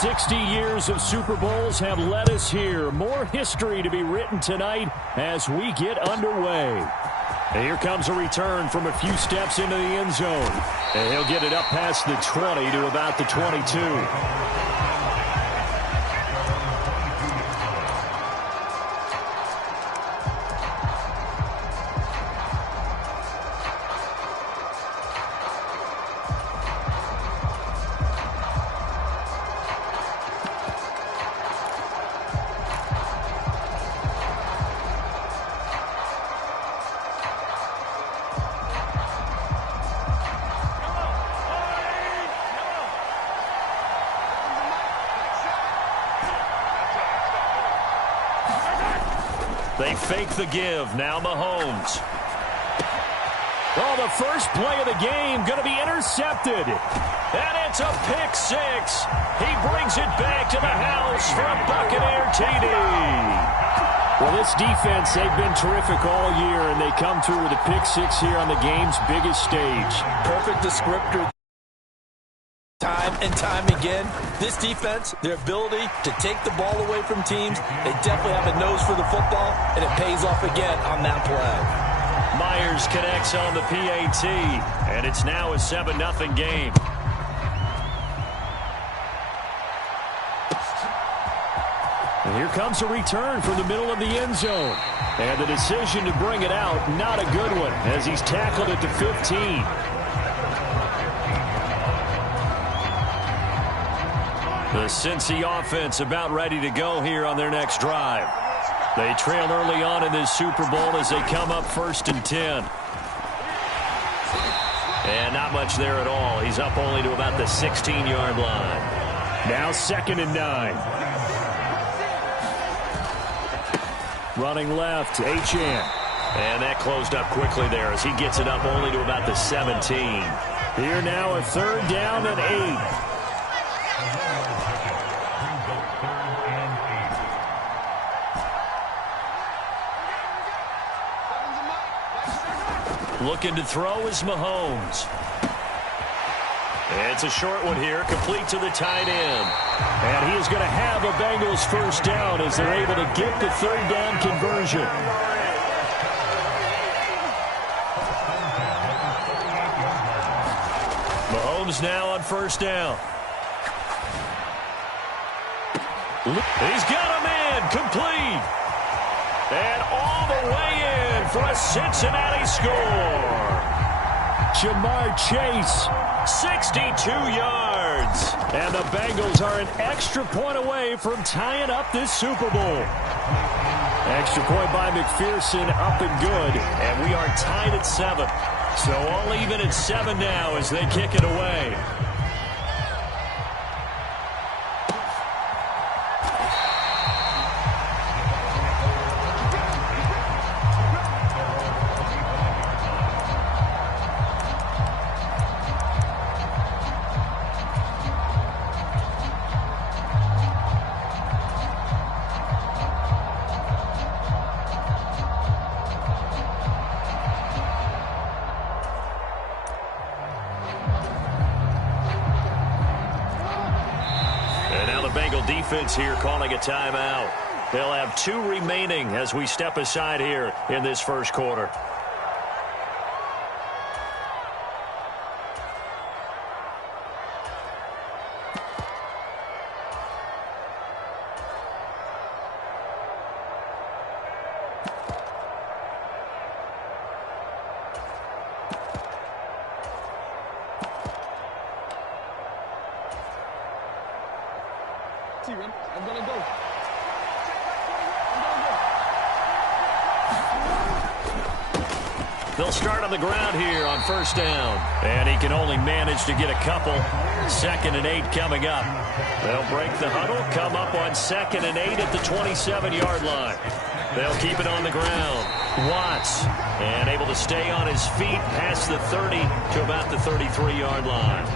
60 years of Super Bowls have led us here. More history to be written tonight as we get underway. And here comes a return from a few steps into the end zone. And he'll get it up past the 20 to about the 22. They fake the give. Now Mahomes. Oh, the first play of the game going to be intercepted. And it's a pick six. He brings it back to the house for a Buccaneer TD. Well, this defense, they've been terrific all year, and they come through with a pick six here on the game's biggest stage. Perfect descriptor. Time and time again, this defense, their ability to take the ball away from teams, they definitely have a nose for the football, and it pays off again on that play. Myers connects on the PAT, and it's now a 7-0 game. And here comes a return from the middle of the end zone. And the decision to bring it out, not a good one, as he's tackled at the 15. The Cincy offense about ready to go here on their next drive. They trail early on in this Super Bowl as they come up 1st and 10. And not much there at all. He's up only to about the 16-yard line. Now 2nd and 9. Running left, Achane. And that closed up quickly there as he gets it up only to about the 17. Here now a 3rd down and 8. Looking to throw is Mahomes. It's a short one here, complete to the tight end. And he is going to have a Bengals 1st down as they're able to get the 3rd down conversion. Mahomes now on 1st down. He's got a man, complete. And all the way in for a Cincinnati score. Jamar Chase, 62 yards. And the Bengals are an extra point away from tying up this Super Bowl. Extra point by McPherson, up and good. And we are tied at 7. So all even at 7 now as they kick it away. Defense here calling a timeout. They'll have 2 remaining as we step aside here in this 1st quarter. I'm gonna go. They'll start on the ground here on 1st down. And he can only manage to get a couple. 2nd and 8 coming up. They'll break the huddle, come up on 2nd and 8 at the 27-yard line. They'll keep it on the ground. Watts, and able to stay on his feet past the 30 to about the 33-yard line.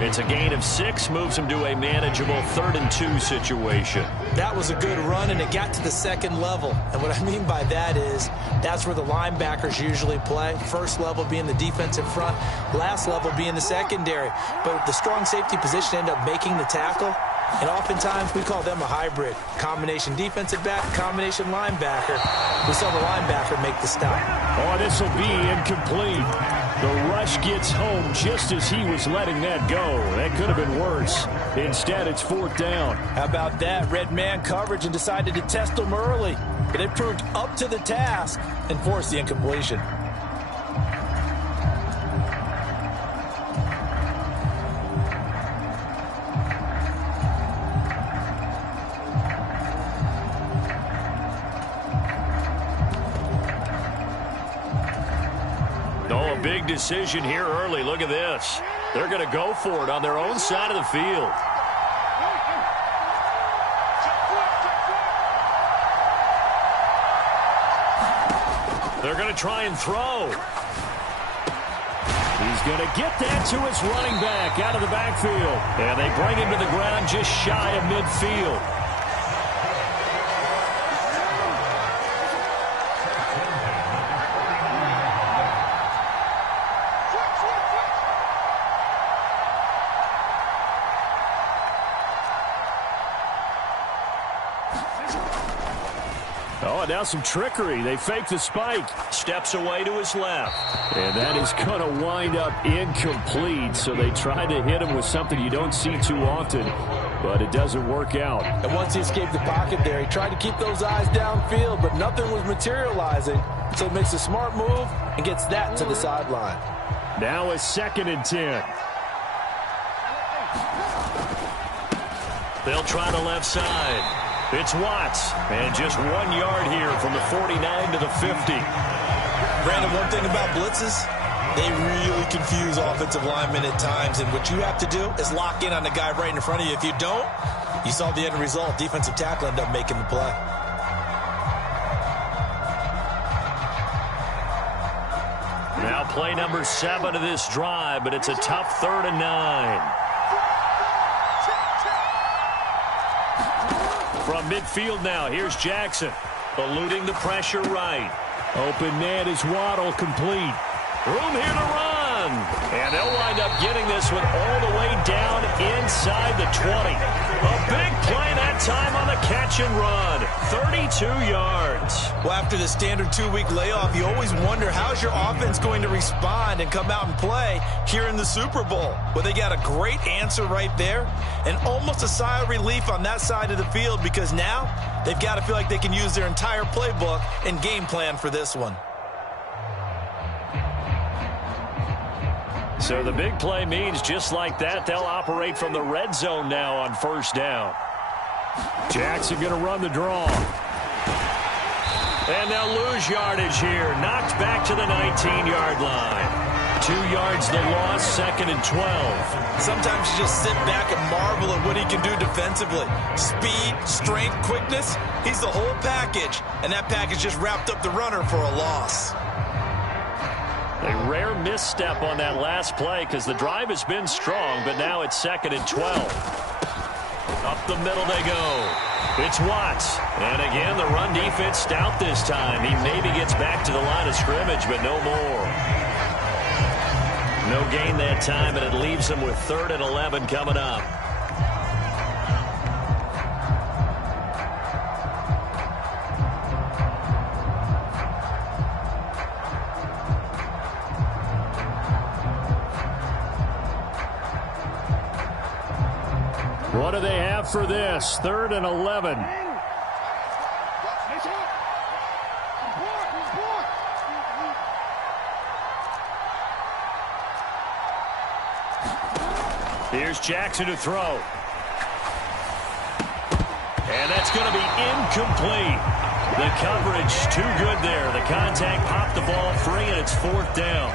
It's a gain of 6, moves him to a manageable 3rd and 2 situation. That was a good run, and it got to the 2nd level. And what I mean by that is that's where the linebackers usually play. 1st level being the defensive front, last level being the secondary. But the strong safety position ended up making the tackle. And oftentimes, we call them a hybrid. Combination defensive back, combination linebacker. We saw the linebacker make the stop. Oh, this will be incomplete. The rush gets home just as he was letting that go. That could have been worse. Instead, it's 4th down. How about that? Red man coverage and decided to test them early. But they proved up to the task and forced the incompletion. Oh, a big decision here early. Look at this. They're going to go for it on their own side of the field. They're going to try and throw. He's going to get that to his running back out of the backfield. And they bring him to the ground just shy of midfield. Oh, now some trickery. They fake the spike. Steps away to his left. And that is going to wind up incomplete. So they try to hit him with something you don't see too often, but it doesn't work out. And once he escaped the pocket there, he tried to keep those eyes downfield, but nothing was materializing. So he makes a smart move and gets that to the sideline. Now a 2nd and 10. They'll try the left side. It's Watts, and just 1 yard here from the 49 to the 50. Brandon, one thing about blitzes, they really confuse offensive linemen at times, and what you have to do is lock in on the guy right in front of you. If you don't, you saw the end result. Defensive tackle ended up making the play. Now play number 7 of this drive, but it's a tough 3rd and 9. From midfield now, here's Jackson. Eluding the pressure right. Open man is Waddle, complete. Room here to run. And they'll wind up getting this one all the way down inside the 20. A big play that time on the catch and run. 32 yards. Well, after the standard 2-week layoff, you always wonder how's your offense going to respond and come out and play here in the Super Bowl. Well, they got a great answer right there and almost a sigh of relief on that side of the field because now they've got to feel like they can use their entire playbook and game plan for this one. So the big play means just like that, they'll operate from the red zone now on 1st down. Jackson going to run the draw. And they'll lose yardage here. Knocked back to the 19-yard line. 2 yards the loss, 2nd and 12. Sometimes you just sit back and marvel at what he can do defensively. Speed, strength, quickness, he's the whole package. And that package just wrapped up the runner for a loss. A rare misstep on that last play because the drive has been strong, but now it's 2nd and 12. Up the middle they go. It's Watts. And again, the run defense stout this time. He maybe gets back to the line of scrimmage, but no more. No gain that time, and it leaves them with 3rd and 11 coming up. What do they have for this? 3rd and 11. Here's Jackson to throw. And that's going to be incomplete. The coverage too good there. The contact popped the ball free, and it's 4th down.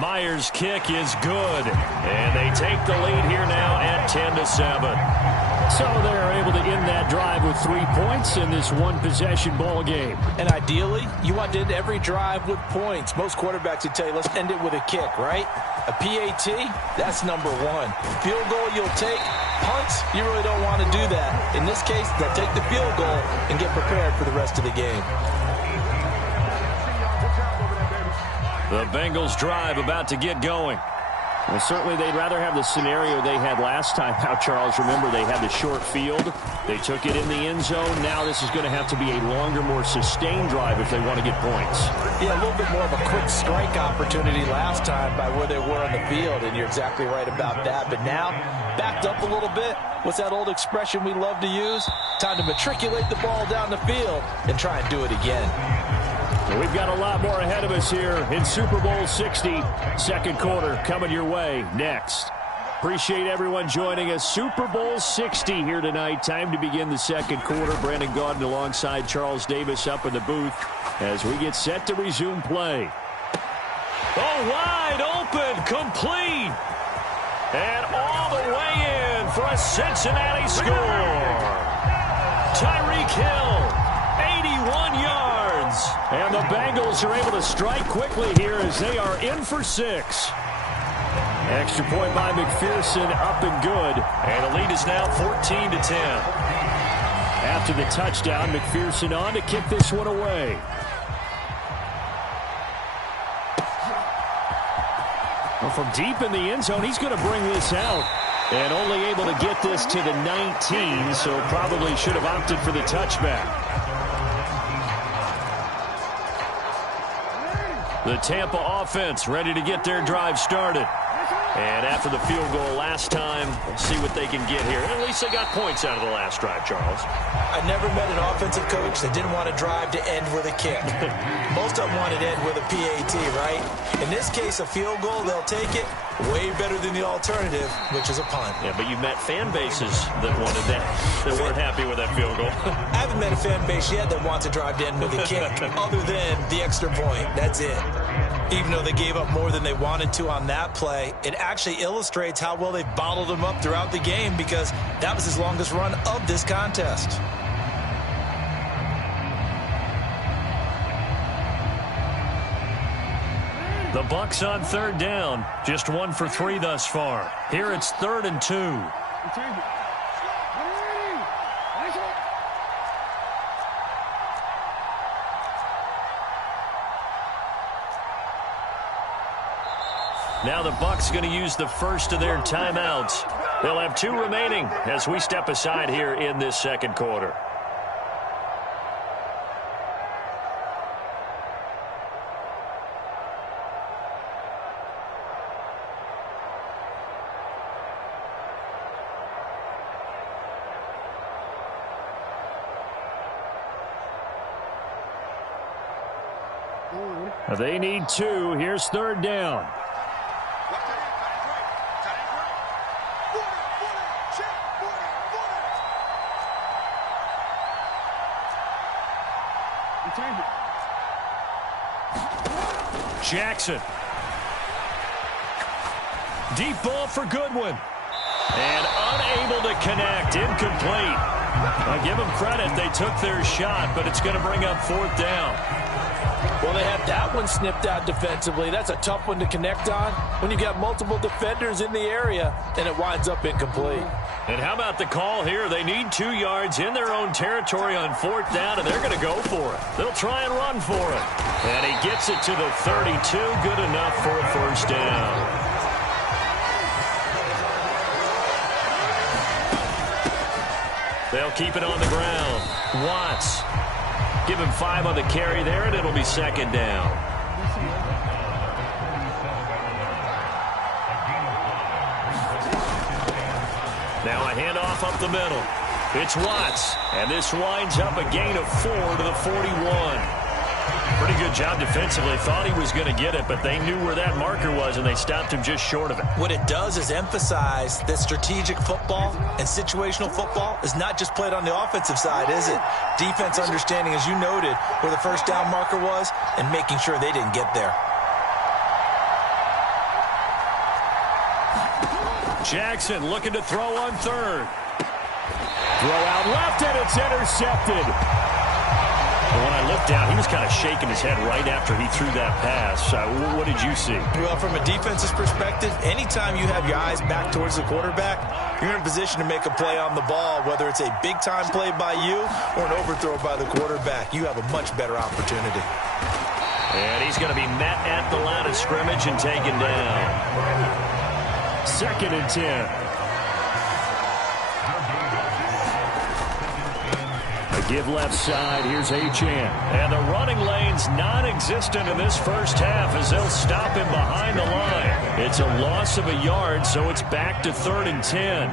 Myers' kick is good. And they take the lead here now at 10-7. So they're able to end that drive with 3 points in this one-possession ball game. And ideally, you want to end every drive with points. Most quarterbacks would tell you, let's end it with a kick, right? A PAT, that's number 1. Field goal you'll take. Punts, you really don't want to do that. In this case, they'll take the field goal and get prepared for the rest of the game. The Bengals drive about to get going. Well, certainly they'd rather have the scenario they had last time out, Charles. Remember, they had the short field. They took it in the end zone. Now this is going to have to be a longer, more sustained drive if they want to get points. Yeah, a little bit more of a quick strike opportunity last time by where they were on the field, and you're exactly right about that. But now, backed up a little bit. What's that old expression we love to use? Time to matriculate the ball down the field and try and do it again. We've got a lot more ahead of us here in Super Bowl 60. Second quarter coming your way next. Appreciate everyone joining us. Super Bowl 60 here tonight. Time to begin the second quarter. Brandon Gaudin alongside Charles Davis up in the booth as we get set to resume play. Oh, wide open, complete. And all the way in for a Cincinnati score. Tyreek Hill, 81 yards. And the Bengals are able to strike quickly here as they are in for 6. Extra point by McPherson, up and good. And the lead is now 14-10. After the touchdown, McPherson on to kick this one away. Well, from deep in the end zone, he's going to bring this out. And only able to get this to the 19, so probably should have opted for the touchback. The Tampa offense ready to get their drive started. And after the field goal last time, we'll see what they can get here. At least they got points out of the last drive, Charles. I never met an offensive coach that didn't want to drive to end with a kick. Most of them wanted to end with a PAT, right? In this case, a field goal, they'll take it. Way better than the alternative, which is a punt. Yeah, but you met fan bases that wanted that, that weren't happy with that field goal. I haven't met a fan base yet that wants to drive to end with a kick, other than the extra point. That's it. Even though they gave up more than they wanted to on that play, it actually illustrates how well they bottled them up throughout the game because that was his longest run of this contest. The Bucs on third down. Just 1 for 3 thus far. Here it's 3rd and 2. Now the Bucs going to use the first of their timeouts. They'll have 2 remaining as we step aside here in this second quarter. They need 2. Here's 3rd down. Jackson. Deep ball for Goodwin. And unable to connect. Incomplete. I give them credit. They took their shot, but it's going to bring up 4th down. Well, they had that one snipped out defensively. That's a tough one to connect on when you got multiple defenders in the area, and it winds up incomplete. And how about the call here? They need 2 yards in their own territory on 4th down, and they're going to go for it. They'll try and run for it. And he gets it to the 32. Good enough for a 1st down. They'll keep it on the ground. Watts. Give him 5 on the carry there, and it'll be 2nd down. Now a handoff up the middle. It's Watts, and this winds up a gain of 4 to the 41. Pretty good job defensively. Thought he was going to get it, but they knew where that marker was, and they stopped him just short of it. What it does is emphasize that strategic football and situational football is not just played on the offensive side, is it? Defense understanding, as you noted, where the 1st down marker was and making sure they didn't get there. Jackson looking to throw on 3rd. Throw out left, and it's intercepted. When I looked down, he was kind of shaking his head right after he threw that pass. What did you see? Well, from a defense's perspective, anytime you have your eyes back towards the quarterback, you're in a position to make a play on the ball, whether it's a big-time play by you or an overthrow by the quarterback. You have a much better opportunity. And he's going to be met at the line of scrimmage and taken down. 2nd and 10. A give left side. Here's Achane. And the running lane's non-existent in this first half as they'll stop him behind the line. It's a loss of a yard, so it's back to 3rd and 10.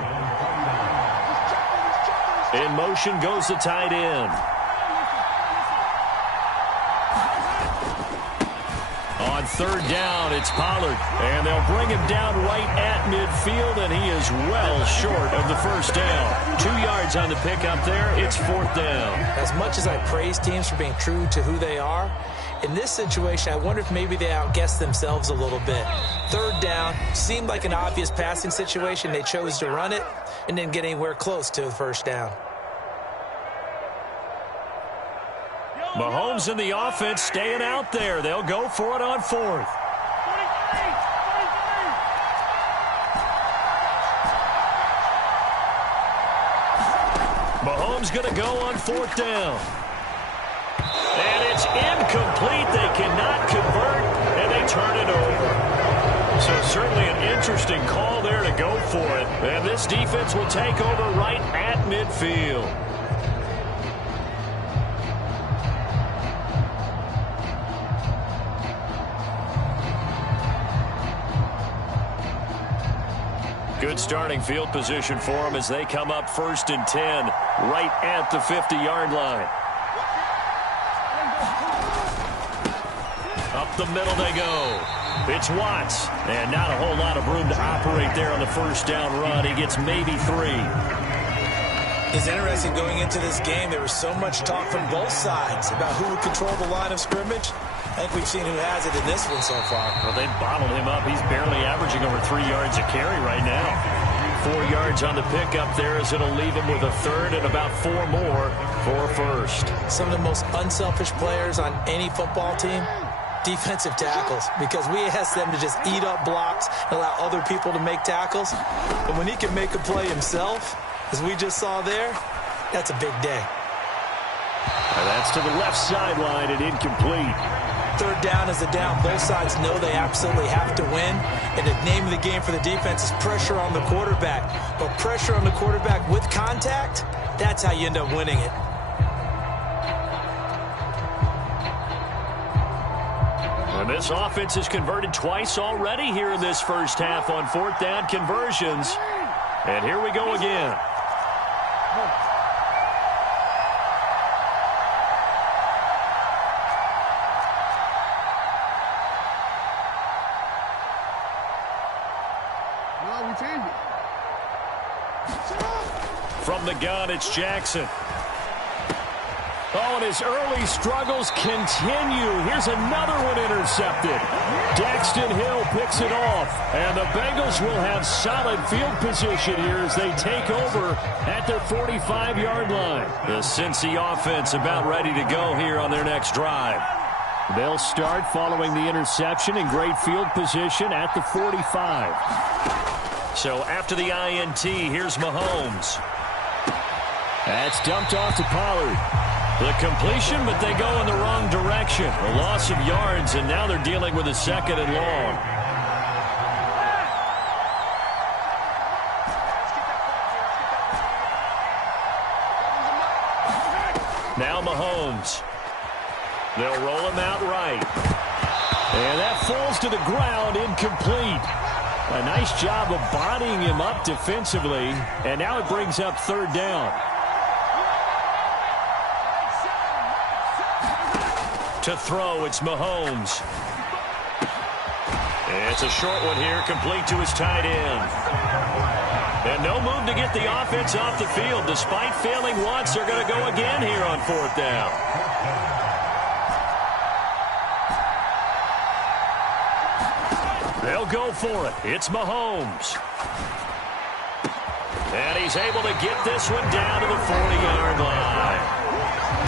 In motion goes the tight end. On 3rd down, it's Pollard. And they'll bring him down right at midfield, and he is well short of the first down. 2 yards on the pickup there. It's 4th down. As much as I praise teams for being true to who they are, in this situation, I wonder if maybe they outguessed themselves a little bit. 3rd down seemed like an obvious passing situation. They chose to run it and didn't get anywhere close to the first down. Mahomes and the offense staying out there. They'll go for it on 4th. Mahomes going to go on 4th down. And it's incomplete. They cannot convert, and they turn it over. So certainly an interesting call there to go for it. And this defense will take over right at midfield. Good starting field position for them as they come up 1st and 10 right at the 50-yard line. Up the middle they go. It's Watts, and not a whole lot of room to operate there on the first down run. He gets maybe 3. It's interesting going into this game. There was so much talk from both sides about who would control the line of scrimmage. I think we've seen who has it in this one so far. Well, they bottled him up. He's barely averaging over 3 yards a carry right now. 4 yards on the pickup there as it'll leave him with a 3rd and about 4 more for 1st. Some of the most unselfish players on any football team, defensive tackles, because we ask them to just eat up blocks and allow other people to make tackles. But when he can make a play himself, as we just saw there, that's a big day. And that's to the left sideline and incomplete. 3rd down is the down. Both sides know they absolutely have to win. And the name of the game for the defense is pressure on the quarterback. But pressure on the quarterback with contact, that's how you end up winning it. And this offense has converted twice already here in this first half on 4th down conversions. And here we go again. From the gun, it's Jackson. Oh, and his early struggles continue. Here's another one intercepted. Daxton Hill picks it off. And the Bengals will have solid field position here as they take over at their 45-yard line. The Cincy offense about ready to go here on their next drive. They'll start following the interception in great field position at the 45. So after the INT, here's Mahomes. That's dumped off to Pollard. The completion, but they go in the wrong direction. A loss of yards, and now they're dealing with a 2nd and long. Now Mahomes. They'll roll him out right. And that falls to the ground, incomplete. A nice job of bodying him up defensively, and now it brings up 3rd down. To throw, it's Mahomes. It's a short one here, complete to his tight end. And no move to get the offense off the field. Despite failing once, they're going to go again here on 4th down. They'll go for it. It's Mahomes. And he's able to get this one down to the 40-yard line.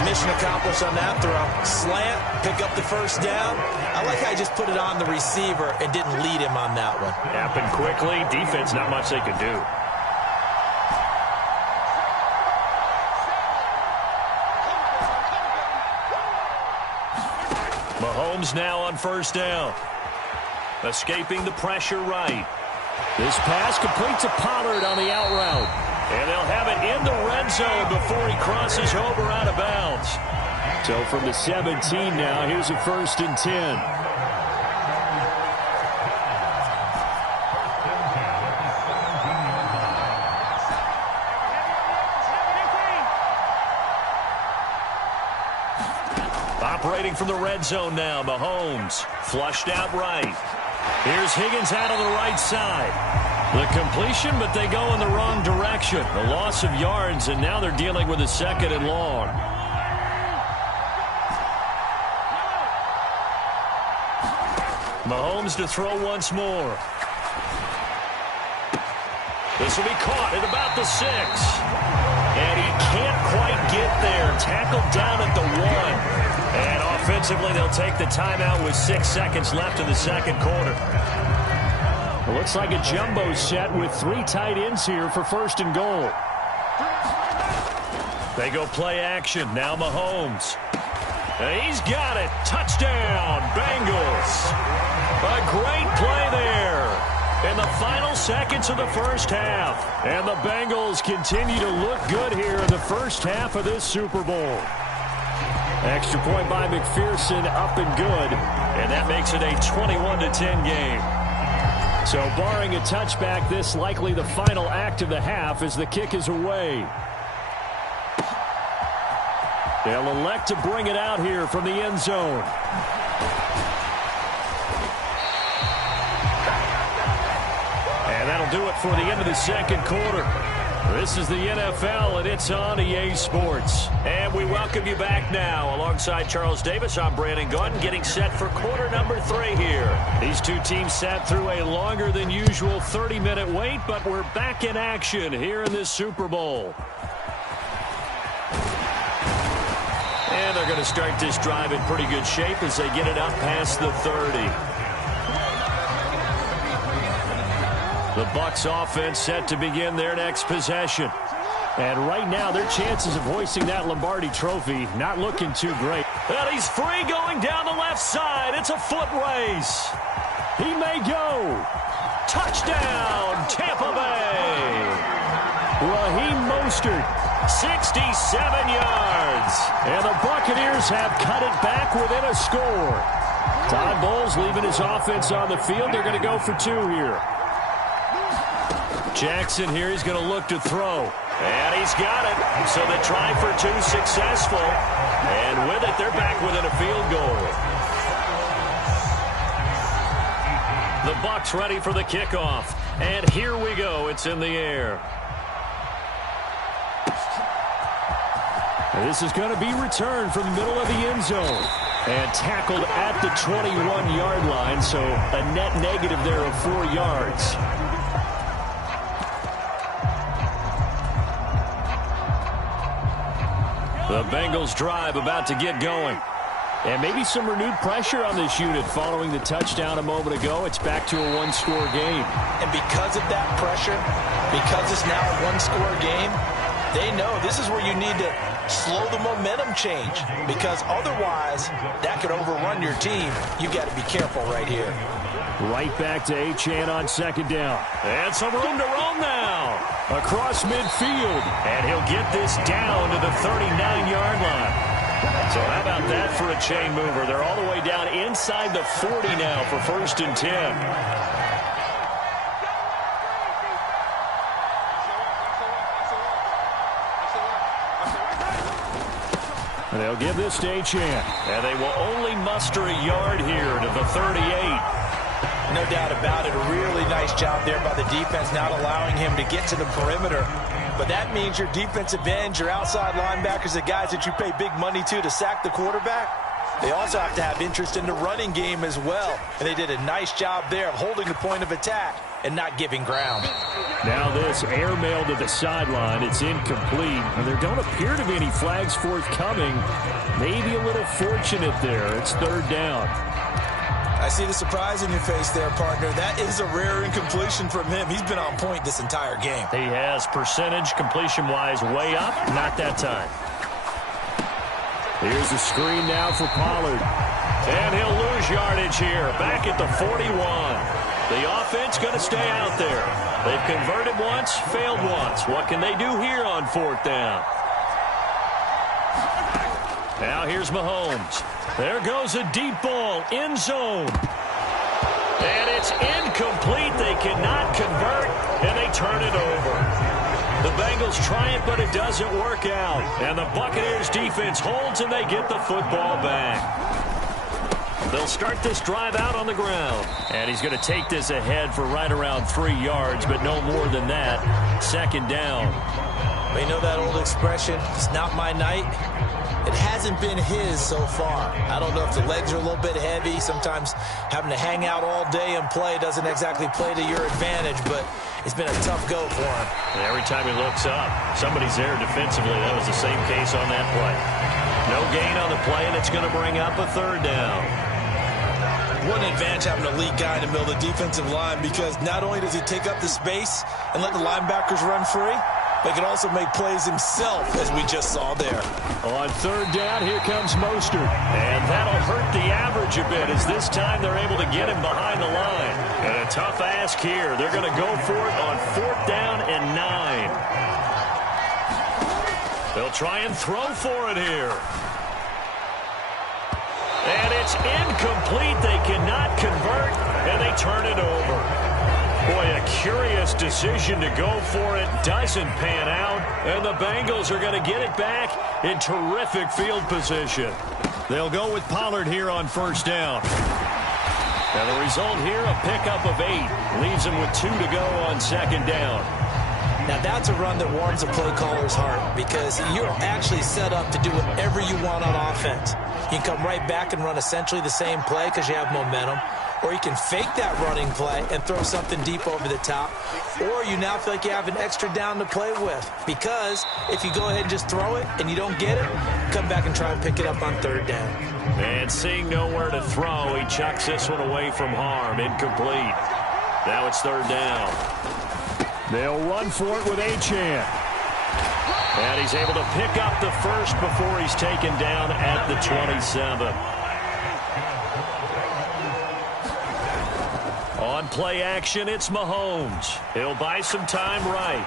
Mission accomplished on that throw. Slant, pick up the first down. I like how he just put it on the receiver and didn't lead him on that one. Happened quickly. Defense, not much they could do. Mahomes Mahomes now on first down. Escaping the pressure right. This pass complete to Pollard on the out route. And they'll have it in the red zone before he crosses over out of bounds. So from the 17 now, here's a 1st and 10. Operating from the red zone now, Mahomes. Flushed out right. Here's Higgins out on the right side. The completion, but they go in the wrong direction. A loss of yards, and now they're dealing with a 2nd and long. Mahomes to throw once more. This will be caught at about the 6. And he can't quite get there. Tackled down at the 1. And offensively, they'll take the timeout with 6 seconds left in the second quarter. It looks like a jumbo set with 3 tight ends here for 1st and goal. They go play action. Now Mahomes. And he's got it. Touchdown, Bengals. A great play there in the final seconds of the first half. And the Bengals continue to look good here in the first half of this Super Bowl. Extra point by McPherson, up and good. And that makes it a 21-10 game. So barring a touchback, this likely the final act of the half as the kick is away. They'll elect to bring it out here from the end zone. And that'll do it for the end of the second quarter. This is the NFL, and it's on EA Sports. And we welcome you back now. Alongside Charles Davis, I'm Brandon Gaudin, getting set for quarter number 3 here. These two teams sat through a longer than usual 30-minute wait, but we're back in action here in this Super Bowl. And they're going to start this drive in pretty good shape as they get it up past the 30. The Bucs offense set to begin their next possession. And right now, their chances of hoisting that Lombardi trophy not looking too great. And he's free going down the left side. It's a foot race. He may go. Touchdown, Tampa Bay. Raheem Mostert. 67 yards. And the Buccaneers have cut it back within a score. Todd Bowles leaving his offense on the field. They're going to go for 2 here. Jackson here, he's going to look to throw. And he's got it. So the try for 2 successful. And with it, they're back within a field goal. The Bucs ready for the kickoff. And here we go. It's in the air. And this is going to be returned from the middle of the end zone. And tackled at the 21-yard line. So a net negative there of 4 yards. The Bengals drive about to get going. And maybe some renewed pressure on this unit following the touchdown a moment ago. It's back to a 1-score game. And because of that pressure, because it's now a 1-score game, they know this is where you need to slow the momentum change. Because otherwise, that could overrun your team. You got to be careful right here. Right back to Achane on 2nd down. And some room to roam now. Across midfield. And he'll get this down to the 39-yard line. So how about that for a chain mover? They're all the way down inside the 40 now for 1st and 10. And they'll give this to Achane. And they will only muster a yard here to the 38. No doubt about it. A really nice job there by the defense, not allowing him to get to the perimeter. But that means your defensive ends, your outside linebackers, the guys that you pay big money to sack the quarterback, they also have to have interest in the running game as well. And they did a nice job there of holding the point of attack and not giving ground. Now this airmail to the sideline. It's incomplete. And there don't appear to be any flags forthcoming. Maybe a little fortunate there. It's 3rd down. I see the surprise in your face there, partner. That is a rare incompletion from him. He's been on point this entire game. He has percentage completion-wise way up. Not that time. Here's a screen now for Pollard. And he'll lose yardage here, back at the 41. The offense going to stay out there. They've converted once, failed once. What can they do here on 4th down? Now here's Mahomes. There goes a deep ball, end zone. And it's incomplete. They cannot convert, and they turn it over. The Bengals try it, but it doesn't work out. And the Buccaneers defense holds, and they get the football back. They'll start this drive out on the ground. And he's going to take this ahead for right around 3 yards, but no more than that. 2nd down. Well, you know that old expression, it's not my night? It hasn't been his so far. I don't know if the legs are a little bit heavy. Sometimes having to hang out all day and play doesn't exactly play to your advantage, but it's been a tough go for him. And every time he looks up, somebody's there defensively. That was the same case on that play. No gain on the play, and it's going to bring up a 3rd down. What an advantage having an elite guy in the middle of the defensive line, because not only does he take up the space and let the linebackers run free, but he can also make plays himself, as we just saw there. On 3rd down, here comes Mostert. And that'll hurt the average a bit, as this time they're able to get him behind the line. And a tough ask here. They're going to go for it on 4th down and 9. They'll try and throw for it here. And it's incomplete. They cannot convert, and they turn it over. Boy, a curious decision to go for it. Doesn't pan out, and the Bengals are going to get it back in terrific field position. They'll go with Pollard here on 1st down. And the result here, a pickup of 8. Leaves him with 2 to go on 2nd down. Now, that's a run that warms a play caller's heart, because you're actually set up to do whatever you want on offense. You can come right back and run essentially the same play because you have momentum, or you can fake that running play and throw something deep over the top, or you now feel like you have an extra down to play with, because if you go ahead and just throw it and you don't get it, come back and try and pick it up on 3rd down. And seeing nowhere to throw, he chucks this one away from harm. Incomplete. Now it's 3rd down. They'll run for it with Achane. And he's able to pick up the first before he's taken down at the 27. On play action, it's Mahomes. He'll buy some time right.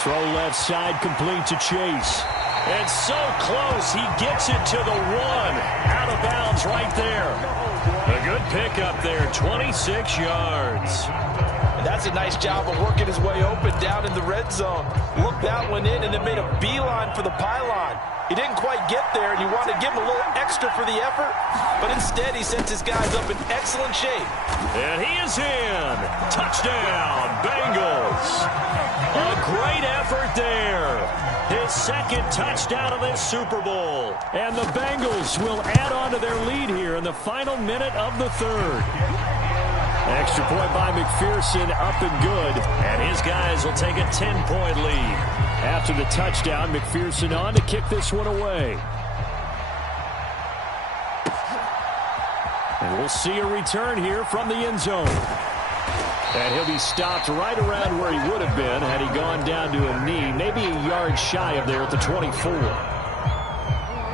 Throw left side, complete to Chase. And so close, he gets it to the 1. Out of bounds right there. A good pickup there, 26 yards. That's a nice job of working his way open down in the red zone. Looked that one in and then made a beeline for the pylon. He didn't quite get there, and you want to give him a little extra for the effort, but instead he sends his guys up in excellent shape. And he is in. Touchdown, Bengals. A great effort there. His 2nd touchdown of this Super Bowl. And the Bengals will add on to their lead here in the final minute of the 3rd. Extra point by McPherson, up and good. And his guys will take a 10-point lead. After the touchdown, McPherson on to kick this one away. And we'll see a return here from the end zone. And he'll be stopped right around where he would have been had he gone down to a knee, maybe a yard shy of there at the 24.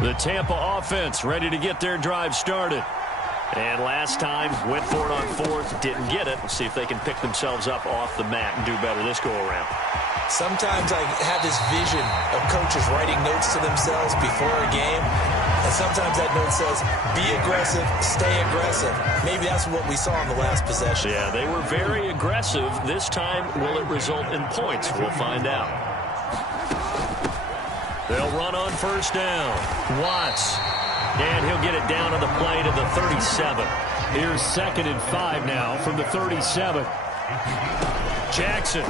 The Tampa offense ready to get their drive started. And last time, went for it on 4th, didn't get it. We'll see if they can pick themselves up off the mat and do better this go-around. Sometimes I have this vision of coaches writing notes to themselves before a game, and sometimes that note says, be aggressive, stay aggressive. Maybe that's what we saw in the last possession. Yeah, they were very aggressive. This time, will it result in points? We'll find out. They'll run on 1st down. Watts. And he'll get it down on the play to the 37. Here's 2nd and 5 now from the 37. Jackson.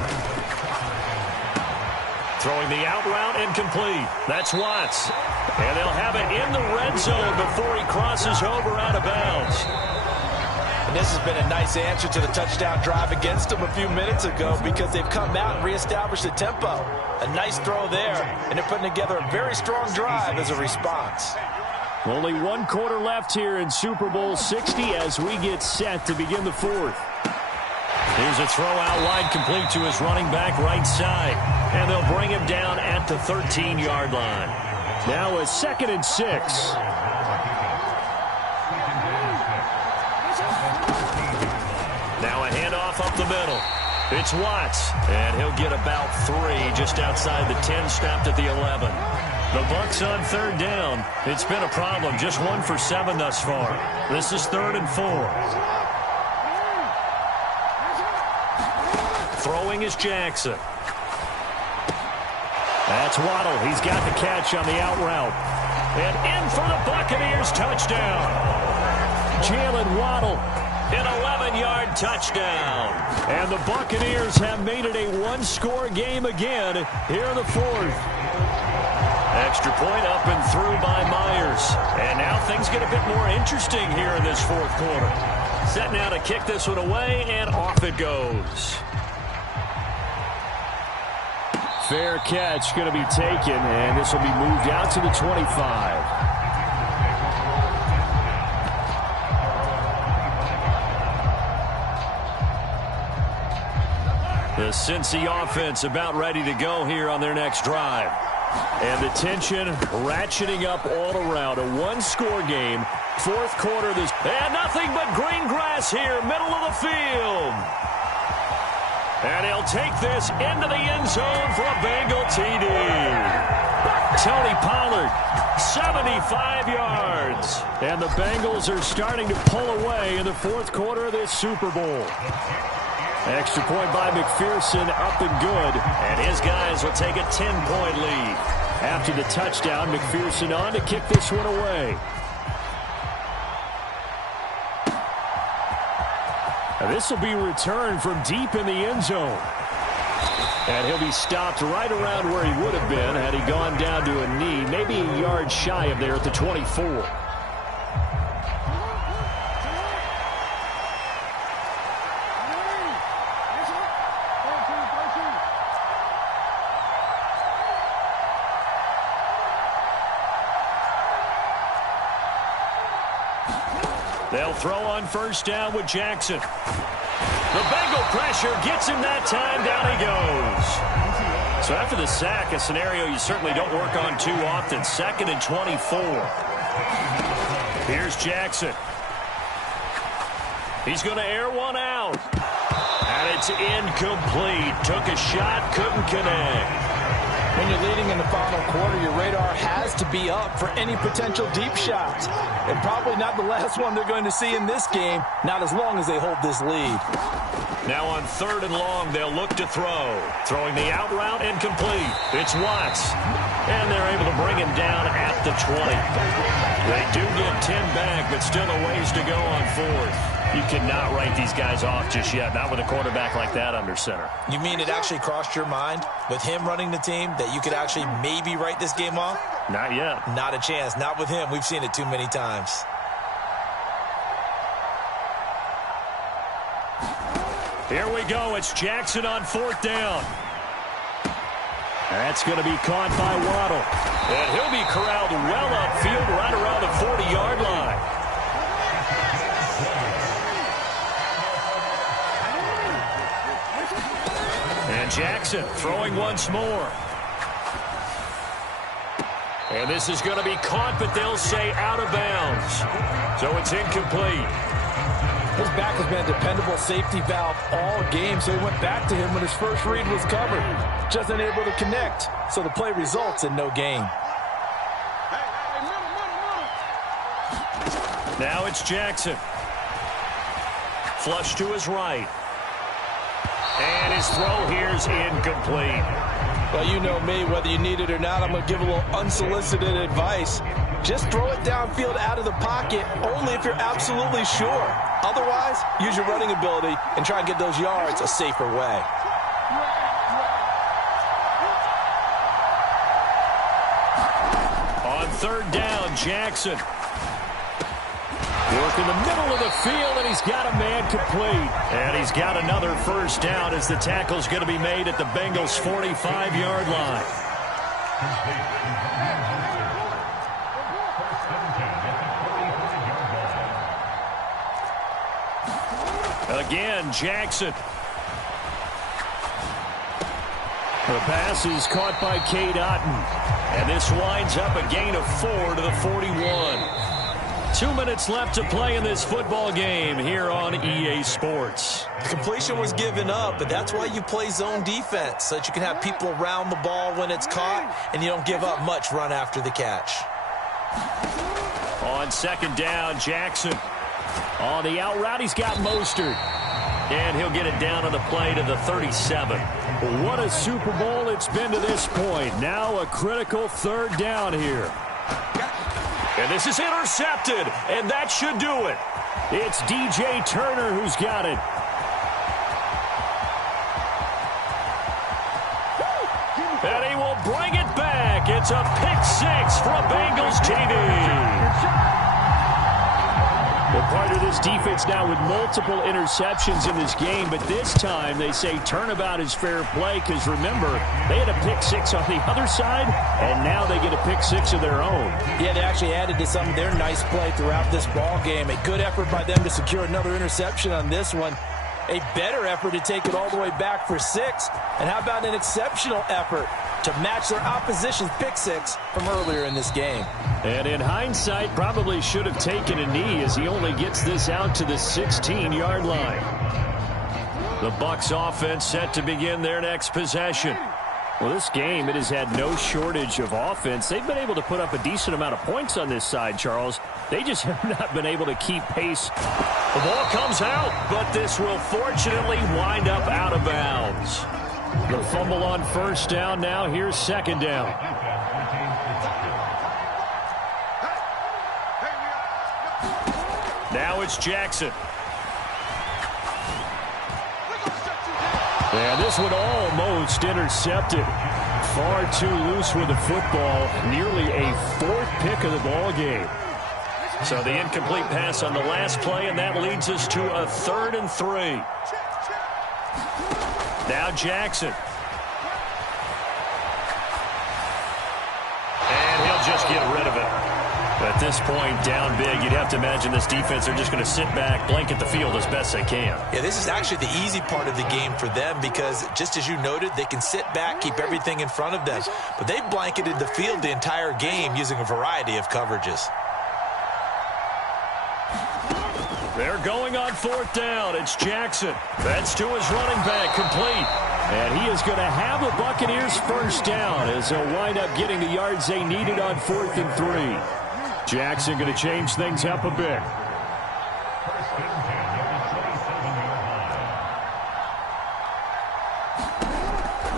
Throwing the out route incomplete. That's Watts. And they'll have it in the red zone before he crosses over out of bounds. And this has been a nice answer to the touchdown drive against them a few minutes ago, because they've come out and reestablished the tempo. A nice throw there, and they're putting together a very strong drive as a response. Only 1 quarter left here in Super Bowl 60 as we get set to begin the 4th. Here's a throw out wide, complete to his running back right side. And they'll bring him down at the 13-yard line. Now a 2nd and 6. Now a handoff up the middle. It's Watts, and he'll get about 3 just outside the 10, stopped at the 11. The Bucs on third down. It's been a problem. Just 1 for 7 thus far. This is 3rd and 4. Throwing is Jackson. That's Waddle. He's got the catch on the out route. And in for the Buccaneers touchdown. Jalen Waddle, an 11-yard touchdown. And the Buccaneers have made it a one-score game again here in the 4th. Extra point up and through by Myers. And now things get a bit more interesting here in this 4th quarter. Set now to kick this one away, and off it goes. Fair catch going to be taken, and this will be moved out to the 25. The Cincy offense about ready to go here on their next drive. And the tension ratcheting up all around. A one-score game. 4th quarter. And nothing but green grass here, middle of the field. And he'll take this into the end zone for a Bengal TD. Tony Pollard, 75 yards. And the Bengals are starting to pull away in the 4th quarter of this Super Bowl. Extra point by McPherson, up and good. And his guys will take a 10-point lead. After the touchdown, McPherson on to kick this one away. Now this will be returned from deep in the end zone. And he'll be stopped right around where he would have been had he gone down to a knee, maybe a yard shy of there at the 24. They'll throw on first down with Jackson. The Bengal pressure gets him that time. Down he goes. So after the sack, a scenario you certainly don't work on too often. 2nd and 24. Here's Jackson. He's going to air one out. And it's incomplete. Took a shot, couldn't connect. When you're leading in the final quarter, your radar has to be up for any potential deep shots. And probably not the last one they're going to see in this game, not as long as they hold this lead. Now on 3rd and long, they'll look to throw. Throwing the out route, incomplete. It's Watts. And they're able to bring him down at the 20. They do get 10 back, but still a ways to go on 4th. You cannot write these guys off just yet, not with a quarterback like that under center. You mean it actually crossed your mind with him running the team that you could actually maybe write this game off? Not yet. Not a chance. Not with him. We've seen it too many times. Here we go. It's Jackson on 4th down. That's going to be caught by Waddle. And he'll be corralled well upfield right around the 40-yard line. And Jackson throwing once more. And this is going to be caught, but they'll say out of bounds. So it's incomplete. His back has been a dependable safety valve all game, so he went back to him when his first read was covered. Just unable to connect, so the play results in no gain. Now it's Jackson. Flush to his right. And his throw here's incomplete. Well, you know me, whether you need it or not, I'm going to give a little unsolicited advice. Just throw it downfield out of the pocket, only if you're absolutely sure. Otherwise, use your running ability and try and get those yards a safer way. On 3rd down, Jackson. Work in the middle of the field, and he's got a man complete. And he's got another first down as the tackle's going to be made at the Bengals' 45-yard line. Again, Jackson. The pass is caught by Cade Otton. And this winds up a gain of 4 to the 41. 2 minutes left to play in this football game here on EA Sports. The completion was given up, but that's why you play zone defense, so that you can have people around the ball when it's caught, and you don't give up much run after the catch. On second down, Jackson. On the out route, he's got Mostert. And he'll get it down on the play to the 37. What a Super Bowl it's been to this point. Now a critical third down here. And this is intercepted, and that should do it. It's DJ Turner who's got it. And he will bring it back. It's a pick-6 for a Bengals TD. Well, part of this defense now with multiple interceptions in this game, but this time they say turnabout is fair play because, remember, they had a pick-6 on the other side, and now they get a pick-6 of their own. Yeah, they actually added to some of their nice play throughout this ball game. A good effort by them to secure another interception on this one. A better effort to take it all the way back for 6. And how about an exceptional effort to match their opposition's pick-6 from earlier in this game? And in hindsight, probably should have taken a knee as he only gets this out to the 16-yard line. The Bucs offense set to begin their next possession. Well, this game, it has had no shortage of offense. They've been able to put up a decent amount of points on this side, Charles. They just have not been able to keep pace. The ball comes out, but this will fortunately wind up out of bounds. The fumble on first down now. Here's second down. Now it's Jackson. And this one almost intercepted. Far too loose with the football. Nearly a 4th pick of the ball game. So the incomplete pass on the last play, and that leads us to a 3rd and 3. Now Jackson. And he'll just get rid of it. At this point, down big, you'd have to imagine this defense are just going to sit back, blanket the field as best they can. Yeah, this is actually the easy part of the game for them because, just as you noted, they can sit back, keep everything in front of them. But they've blanketed the field the entire game using a variety of coverages. They're going on 4th down. It's Jackson. That's to his running back, complete. And he is going to have the Buccaneers first down as they'll wind up getting the yards they needed on 4th and 3. Jackson going to change things up a bit.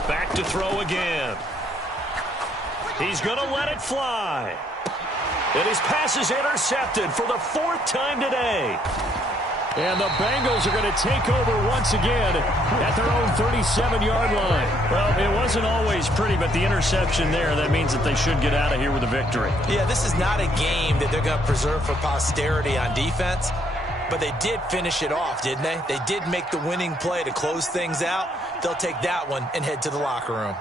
Back to throw again. He's going to let it fly. And his pass is intercepted for the 4th time today. And the Bengals are going to take over once again at their own 37-yard line. Well, it wasn't always pretty, but the interception there, that means that they should get out of here with a victory. Yeah, this is not a game that they're going to preserve for posterity on defense, but they did finish it off, didn't they? They did make the winning play to close things out. They'll take that one and head to the locker room.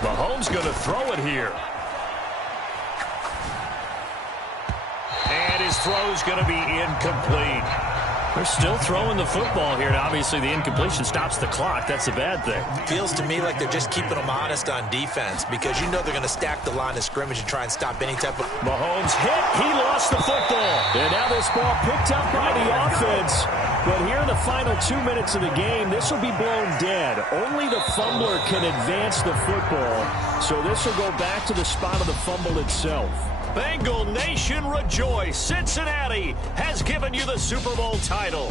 Mahomes going to throw it here. And his throw's going to be incomplete. They're still throwing the football here, and obviously the incompletion stops the clock. That's the bad thing. Feels to me like they're just keeping them honest on defense because you know they're going to stack the line of scrimmage and try and stop any type of... Mahomes hit. He lost the football. And now this ball picked up by the offense. But here in the final 2 minutes of the game, this will be blown dead. Only the fumbler can advance the football. So this will go back to the spot of the fumble itself. Bengal Nation rejoice. Cincinnati has given you the Super Bowl title.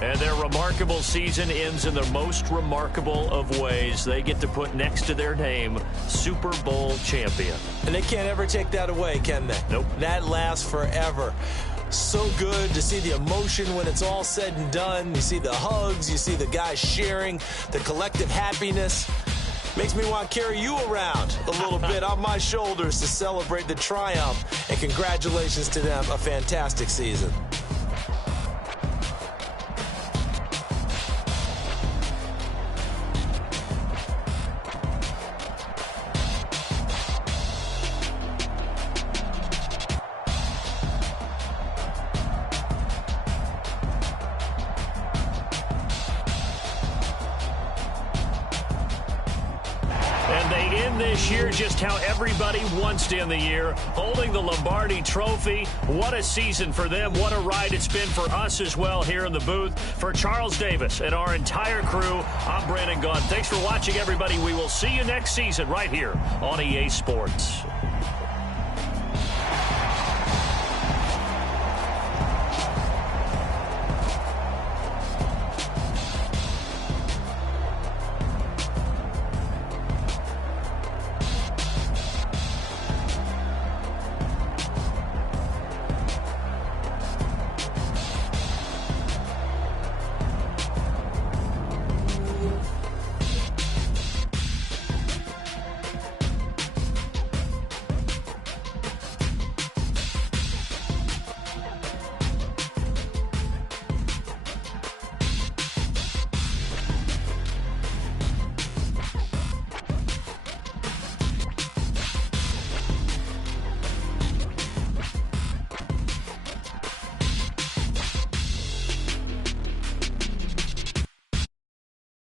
And their remarkable season ends in the most remarkable of ways. They get to put next to their name, Super Bowl champion. And they can't ever take that away, can they? Nope. That lasts forever. So good to see the emotion when it's all said and done. You see the hugs, you see the guys sharing, the collective happiness. Makes me want to carry you around a little bit on my shoulders to celebrate the triumph. And congratulations to them, a fantastic season. And they end this year just how everybody wants to end the year, holding the Lombardi Trophy. What a season for them. What a ride it's been for us as well here in the booth. For Charles Davis and our entire crew, I'm Brandon Gunn. Thanks for watching, everybody. We will see you next season right here on EA Sports.